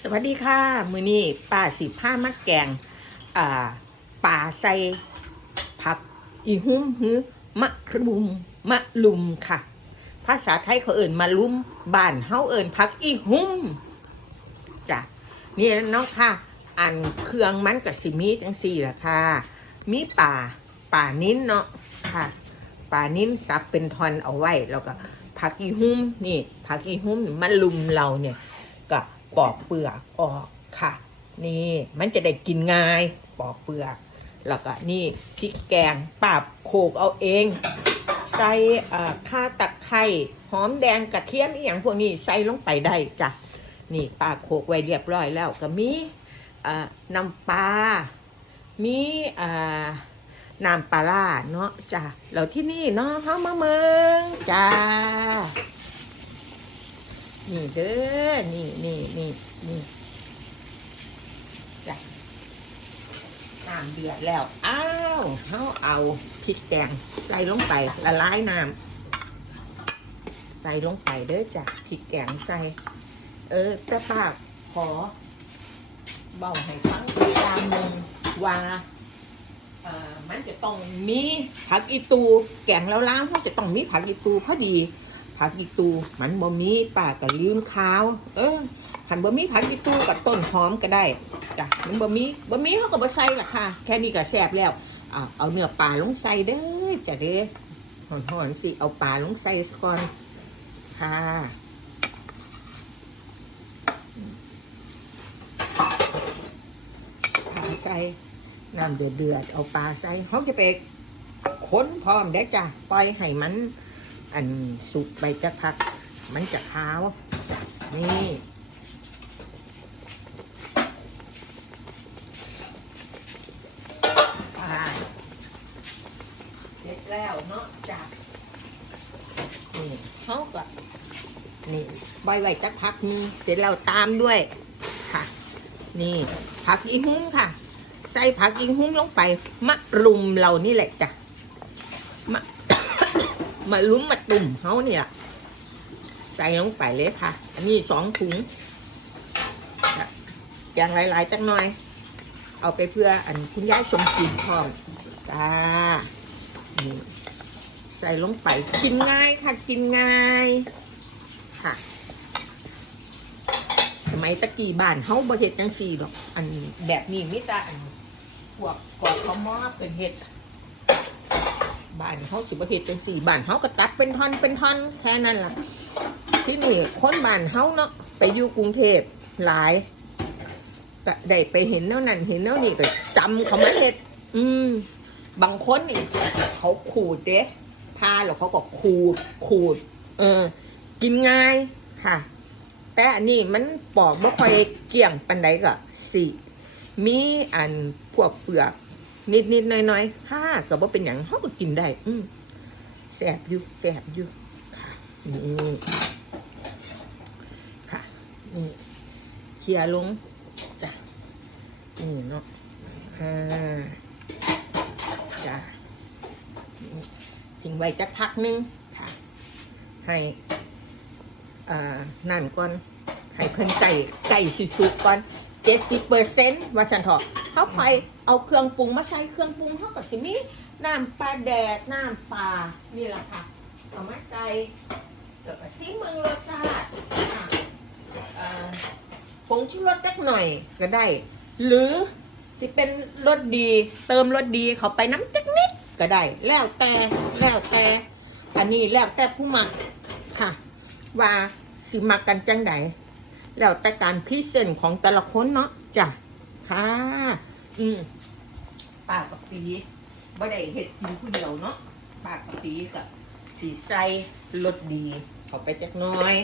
สวัสดีค่ะ มือนี้ป้าสิผ้ามักแกง อ่าป่าใส่ผัก อีหุ้มหือมะรุมมะลุมค่ะ ภาษาไทยเขาเอิ่นมาลุมบ้านเฮาเอิ่นผักอีหุ้มจ้ะนี่น้องค่ะ อันเครื่องมันกับสิมีจังสี่ละค่ะ มีป่าป่านิ้นเนาะค่ะป่านิ้นสับเป็นทอนเอาไว้แล้วก็ผักอีหุ้มนี่ผักอีหุ้มมันลุมเราเนี่ย ก็ปอกเปลือกออกค่ะ นี่มันจะได้กินง่ายปอกเปลือก แล้วก็นี่พริกแกงปาบโขกเอาเอง ใส่ข่าตะไคร้หอมแดงกระเทียมอีหยังพวกนี้ใส่ลงไปได้จ้ะนี่ปลาโขกไว้เรียบร้อยแล้วก็มีน้ำปลา มีน้ำปลาร้าเนาะจ้ะแล้วที่นี่เนาะเฮามาเมืองจ้า นี่เด้อ นี่นี่นี่นี่จ้ะน้ำเดือดแล้ว อ้าวเฮาเอาพริกแกงใส่ลงไปละลายน้ำใส่ลงไปเด้อจ้ะพริกแกงใส่ เออจะปากขอเบาให้ฟังตามหนึ่งว่าอ่อมันจะต้องมีผักอีตู แกงแล้วล้างเขาจะต้องมีผักอีตูพอดี ผักอีตูมันบ่มีป้าก็ลืมข้าว เออหันบ่มีผักอีตูกับต้นหอมก็ได้จ้ะมันบ่มีบ่มีเขาก็บ่ใส่ละค่ะ แค่นี้ก็แซ่บแล้วอ่าเอาเนื้อปลาลงใส่เด้อจ้ะเด้อหอนๆสิเอาปลาลงใส่ก่อนค่ะปลาใส่น้ำเดือดๆเอาปลาใส่เขาจะไปค้นพร้อมได้จ้ะปล่อยให้มัน อันสุกไปจะพัก มันจะขาวนี่เสร็จแล้วเนาะจากนี่เขาก็นี่ใบไว้จักพักนึงเสร็จแล้วตามด้วยค่ะ นี่ผักอีหุ้งค่ะ ใส่ผักอีหุ้งลงไป มะรุมเรานี่แหละจ้ะมะ มาลุ้มมาตุ่มเขาเนี่ย ใส่ลงไปเลยค่ะ อันนี้สองถุงอย่างหลายๆจังหน่อย เอาไปเพื่ออันคุณยายชมกินพอมจ้าใส่ลงไปกินง่ายค่ะกินง่ายค่ะสมัยตะกี้บ้านเฮาบ่เฮ็ดจังซี่ดอก อันแบบนี้มิตรอันพวกกอดเขาหม้อเป็นเฮ็ด บ้านเขาสิบเฮ็ดจังสี่บ้านเขาก็ตัดเป็นท่อนเป็นท่อนแค่นั้นล่ะ ที่นี่คนบ้านเขาเนาะไปอยู่กรุงเทพหลายก็ได้ไปเห็นแนวนั้นเห็นแนวนี้ก็จำเขามาเฮ็ดอืม บางคนนี่เขาขูดเด้พาแล้วเขาก็ขูดขูด เออ กินง่ายค่ะ แต่อันนี้มันปอกไม่ค่อยเกี่ยงปันใดก็สิมีอันพวกเปลือก นิดนิดๆหน้อยน้อยๆค่ะก็บ่เป็นอย่างเขาก็กินได้ อืแสบอยู่แสบอยู่ค่ะนี่ค่ะนี่เคลียลงจ้ะนี่เนาะอ่าจ้ะทิ้งไว้จักพักหนึงค่ะ ให้อ่านั่นก่อนให้เพิ่นไก่ไก่สิสุกก่อนเจ็ดสิบเปอร์เซ็นต์ว่าสันเถอะ เขาไปเอาเครื่องปรุงมาใส่เครื่องปรุงเขากับสิมีน้ำปลาแดดน้ำปลานี่แหละค่ะเอามาใส่แล้วก็ซีเมืองรสชาติอ่าผงชูรสจักหน่อยก็ได้ หรือสิเป็นรสดี เติมรสดีเขาไปน้ำจักนิดก็ได้ แล้วแต่แล้วแต่อันนี้แล้วแต่ผู้มักค่ะ ว่าสิมักกันจังไดแล้วแต่การพรีเซนต์ของแต่ละคนเนาะจ้ะ ค่ะ อืมป้ากับปีบ่ได้เฮ็ดกินผู้เดียวเนาะป้ากับปีกับสีใส่รสดีเข้าไปจักหน้อย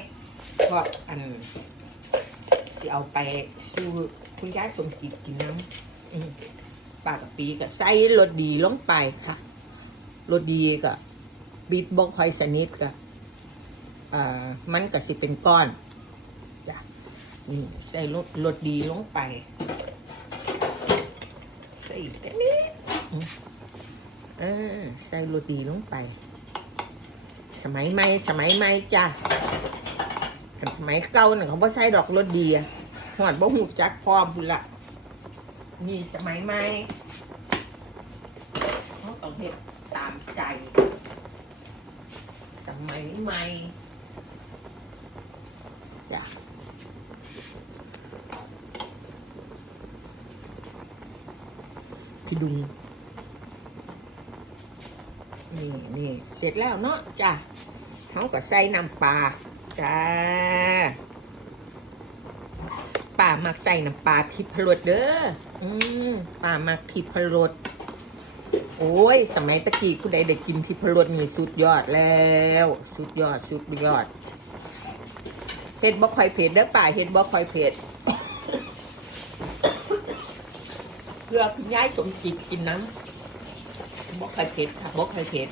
เพราะอันสิเอาไปสู่คุณยายสมจิตกินน้ำอืมป้ากับปีก็ใส่รสดีลงไปค่ะรสดีก็บีบบ่ค่อยสนิทก็อ่ามันก็สิเป็นก้อนจ้ะนี่ใส่รสรสดีลงไป ใส่อีกนิดอืมอ่าใส่รสดีลงไป สมัยใหม่สมัยใหม่จ้ะสมัยเก่าน่ะเขาบ่ใส่ดอกรสดีอะหอดบ่หูจักพร้อมละนี่สมัยใหม่เขาต้องเฮ็ดตามใจ สมัยใหม่จ้ะ พี่ดุงนี่นี่เสร็จแล้วเนาะจ้ะเขาก็ใส่น้ำปลาจ้าป่ามักใส่น้ำปลาทิพรสเด้ออืมป่ามักทิพรสโอ้ย สมัยตะกี้ผู้ใดได้กินทิพรสมีสุดยอดแล้ว สุดยอดสุดยอดเห็ดบ่ค่อยเผ็ดเด้อป่าเห็ดบ่ค่อยเผ็ด เพื่อคุณยายสมจิตกินน้ำบอกไข่เผ็ดค่ะบกไข่เผ็ด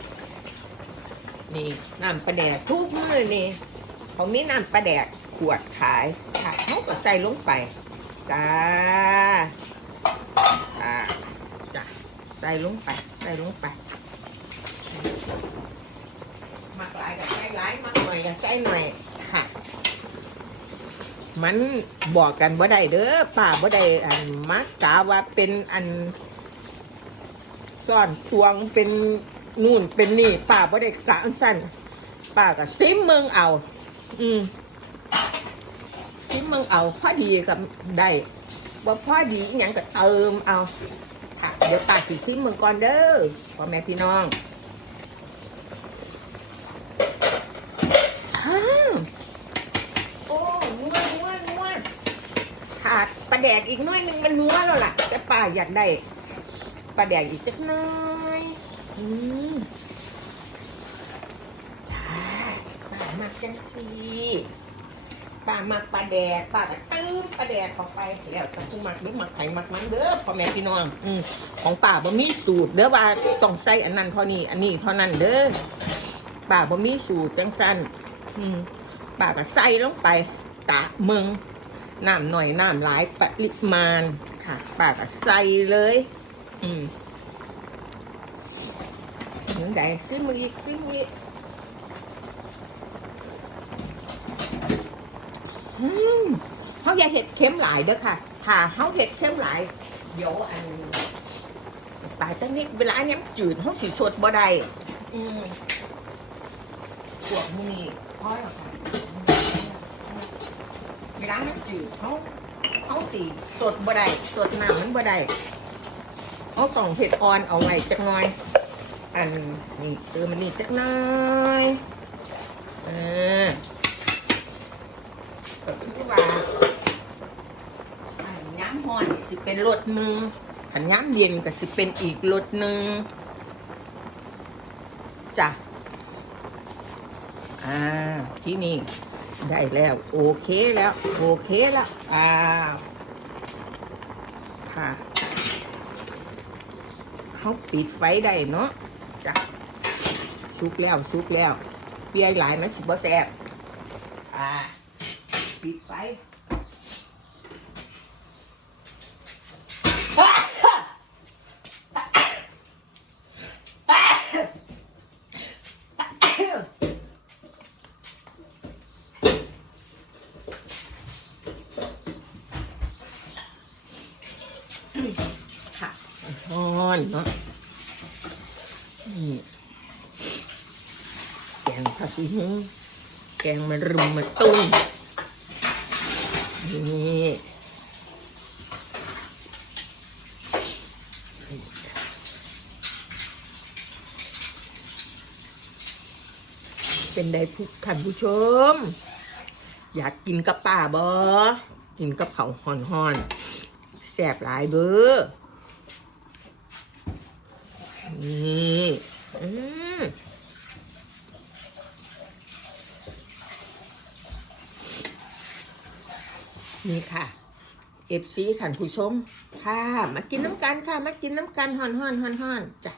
นี่น้ำปลาแดกทุกมื้อนี่เขามีน้ำปลาแดกขวดขายค่ะเขาก็ใส่ลงไปจ้าอ่าจ้ะใส่ลงไปใส่ลงไปมักหลายก็ใส่หลายมักหน่อยก็ใส่หน่อย มันบอกกันว่าได้เด้อป้าว่าได้อันมักกาว่าเป็นอันซ่อนตวงเป็นนู่นเป็นนี่ป้าบ่ได้กะสั้นป้าก็ซิมเมืองเอา อืมซิมเมืองเอาพอดีกับได้ว่าพอดีอหยังก็เติมเอาค่ะเดี๋ยวป้าสิซิมเมืองก่อนเด้อพ่อแม่พี่น้องอ้าวโอ้นัวนัวนัวขาดปลา แดกอีกน้อยหนึงมันนัวแล้วล่ะ แต่ป้าอยากได้ปลาแดกอีกจักน้อยอืมป้ามักจังสีป้ามักปลาแดกป้าก็ตื้มปลาแดกเข้าไปแล้วแต่ผู้มักหรือมักไผ่มักมันเด้อพ่อแม่พี่น้องอืมของป้าบ่มีสูตรเด้อว่าต้องใส่อันนั้นเท่านี้อันนี้เท่านั้นเด้อป้าบ่มีสูตรจังสั้นอืมป้าก็ใส่ลงไปกะเมือง น้ำหน่อยน้ำหลายปริมาณค่ะป้าก็ใส่เลย อืมเหมือนใดซื้อมืออีกซื้อมืออีกอืมเขาอย่าเห็ดเค็มหลายเด้อค่ะ ถ้าเขาเห็ดเค็มหลาย เดี๋ยวอันปลายตั้งนี้เวลาเนี้ยมันจืดเขาสีสดบ่ได้อืมพวกมือนี้พอแล้วค่ะ เวลามันจืดเขาเขาสีสดบ่ได้สดน้ำมันบ่ได้เอาสองเผ็ดอ่อนเอาไว้จักหน่อย อันนี่เติมมันนี่จักหน่อยเออก็คือว่าอันย้ำหอนสิเป็นรสหนึ่งขันย้ำเย็นก็สิเป็นอีกรสหนึ่งจ้ะอ่าที่นี่ ได้แล้ว โอเคแล้ว โอเคแล้วอ้าวค่ะเขาปิดไฟได้เนาะจ้ะสุกแล้วสุกแล้วเปียหลายมันสิบ่แซ่บอ่าปิดไฟค่ะ ร้อนเนาะนี่แกงผักอีหูแกงมันรุมมาตุ้มนี่เป็นไดผู้ท่านผู้ชม อยากกินกับป่าบอกินกับเขาวห่อนๆแสบหลายเบ้อ นี่อืมนี่ค่ะเอฟซีขันผู้ชม ค่ะ มากินน้ำกันค่ะ มากินน้ำกันห่อนห่อนห่อนห่อนจ้ะ